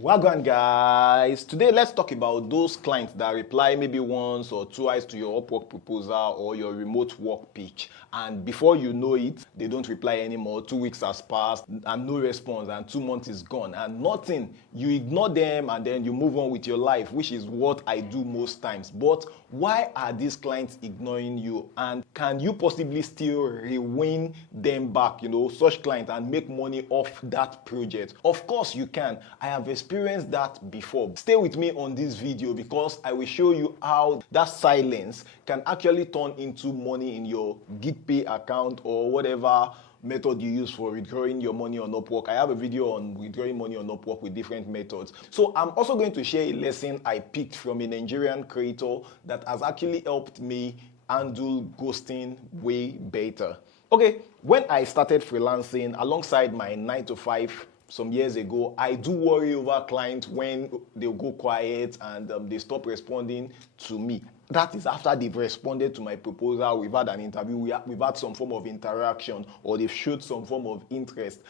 Wagwan guys, today let's talk about those clients that reply maybe once or twice to your Upwork proposal or your remote work pitch, and before you know it, they don't reply anymore. 2 weeks has passed and no response, and 2 months is gone and nothing. You ignore them and then you move on with your life, which is what I do most times. But why are these clients ignoring you, and can you possibly still re-win them back, such clients, and make money off that project? Of course you can. I have experienced that before. Stay with me on this video because I will show you how that silence can actually turn into money in your Geegpay account or whatever method you use for withdrawing your money on Upwork. I have a video on withdrawing money on Upwork with different methods. So I'm also going to share a lesson I picked from a Nigerian creator that has actually helped me handle ghosting way better. Okay, when I started freelancing alongside my 9 to 5 some years ago, I do worry over clients when they'll go quiet and they stop responding to me. That is after they've responded to my proposal, we've had an interview, we've had some form of interaction, or they've showed some form of interest.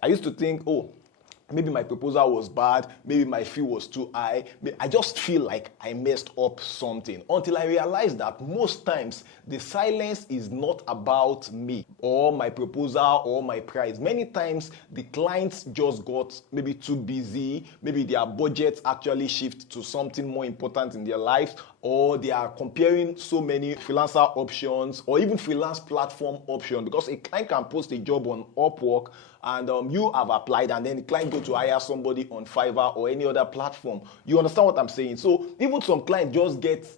I used to think, oh, maybe my proposal was bad, maybe my fee was too high. I just feel like I messed up something, until I realized that most times the silence is not about me or my proposal or my price. Many times the clients just got maybe too busy, maybe their budgets actually shift to something more important in their lives, or they are comparing so many freelancer options or even freelance platform options, because a client can post a job on Upwork and you have applied, and then the client go to hire somebody on Fiverr or any other platform. You understand what I'm saying? So even some clients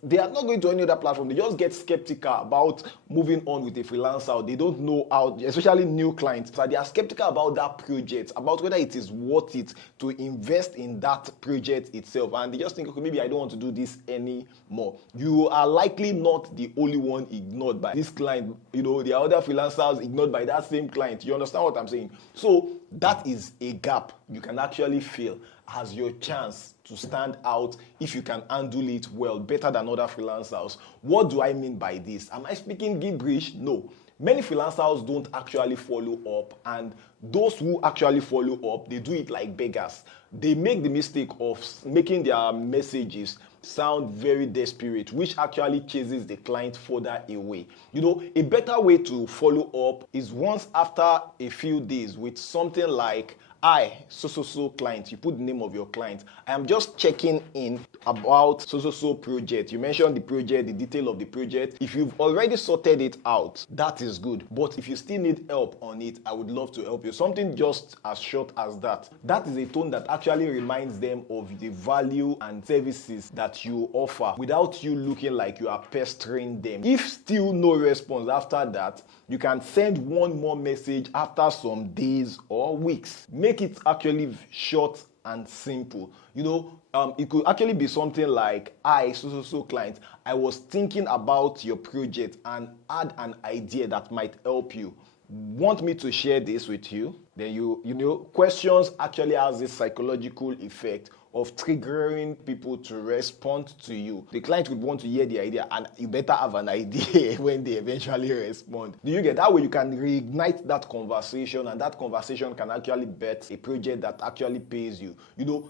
they are not going to any other platform, they just get skeptical about moving on with a freelancer. They don't know how, especially new clients, so they are skeptical about that project, about whether it is worth it to invest in that project itself, and they just think, okay, maybe I don't want to do this anymore. You are likely not the only one ignored by this client. There are other freelancers ignored by that same client. You understand what I'm saying? So that is a gap you can actually fill as your chance to stand out if you can handle it well, better than other freelancers. What do I mean by this? Am I speaking gibberish? No. Many freelancers don't actually follow up, and those who actually follow up, they do it like beggars. They make the mistake of making their messages sound very desperate, which actually chases the client further away. A better way to follow up is once after a few days with something like, "Hi, so client." You put the name of your client. "I am just checking in about so project." You mention the project, the detail of the project. If you've already sorted it out, that is good. But if you still need help on it, I would love to help you. Something just as short as that. That is a tone that actually reminds them of the value and services that you offer without you looking like you are pestering them. If still no response after that, you can send one more message after some days or weeks. Make it actually short and simple. It could actually be something like, "Hi, so client, I was thinking about your project and had an idea that might help you. Want me to share this with you?" Then questions actually has this psychological effect of triggering people to respond to you. The client would want to hear the idea, and you better have an idea when they eventually respond. Do you get that way? You can reignite that conversation, and that conversation can actually bet a project that actually pays you.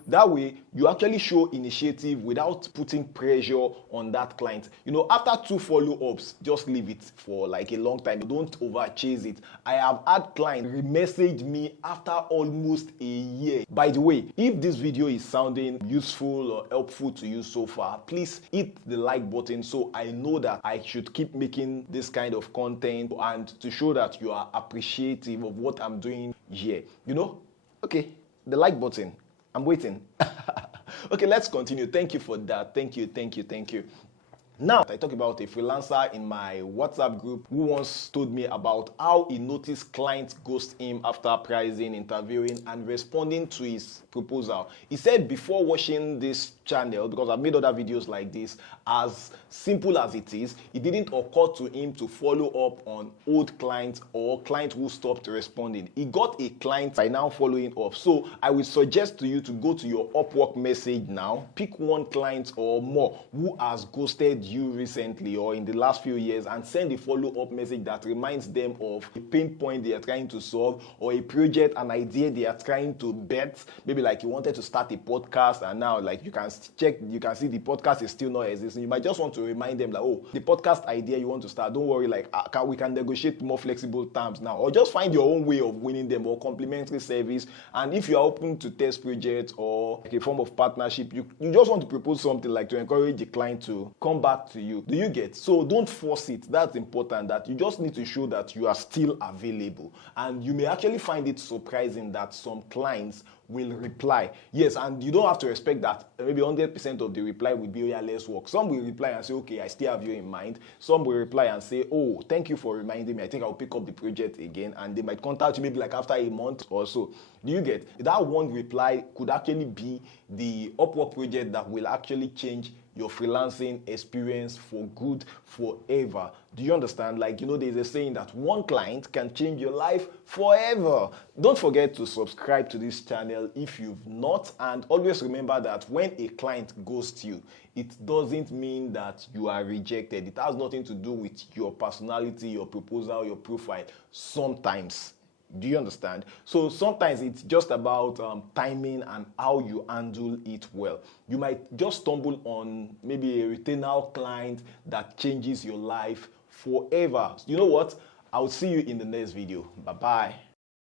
That way you actually show initiative without putting pressure on that client. After 2 follow-ups, just leave it for like a long time. Don't overchase it. I have had clients re-message me after almost a year. By the way, if this video is sounding useful or helpful to you so far, please hit the like button so I know that I should keep making this kind of content, and to show that you are appreciative of what I'm doing here. Okay, the like button. I'm waiting. Okay, let's continue. Thank you for that. Thank you. Now, I talk about a freelancer in my WhatsApp group who once told me about how he noticed clients ghost him after pricing, interviewing, and responding to his proposal. He said before watching this channel, because I've made other videos like this, as simple as it is, it didn't occur to him to follow up on old clients or clients who stopped responding. He got a client by now following up. So I will suggest to you to go to your Upwork message now, pick one client or more who has ghosted you recently or in the last few years, and send a follow-up message that reminds them of a pain point they are trying to solve, or a project, an idea they are trying to bet. Maybe like you wanted to start a podcast and now like you can check, you can see the podcast is still not existing. You might just want to remind them like, oh, the podcast idea you want to start, don't worry, like we can negotiate more flexible terms now, or just find your own way of winning them, or complimentary service. And if you are open to test projects or like a form of partnership, you just want to propose something like to encourage the client to come back to you. Do you get? So don't force it. That's important, that you just need to show that you are still available. And you may actually find it surprising that some clients will reply. Yes, and you don't have to expect that maybe 100% of the reply will be, oh yeah, let's work. Some will reply and say, okay, I still have you in mind. Some will reply and say, oh, thank you for reminding me. I think I'll pick up the project again. And they might contact you maybe like after a month or so. Do you get? That one reply could actually be the Upwork project that will actually change your freelancing experience for good forever. Do you understand? Like, you know, there's a saying that one client can change your life forever. Don't forget to subscribe to this channel if you've not, and always remember that when a client ghosts you, it doesn't mean that you are rejected. It has nothing to do with your personality, your proposal, your profile. Sometimes. Do you understand? So sometimes it's just about timing and how you handle it well. You might just stumble on maybe a retainer client that changes your life forever. You know what? I'll see you in the next video. Bye-bye.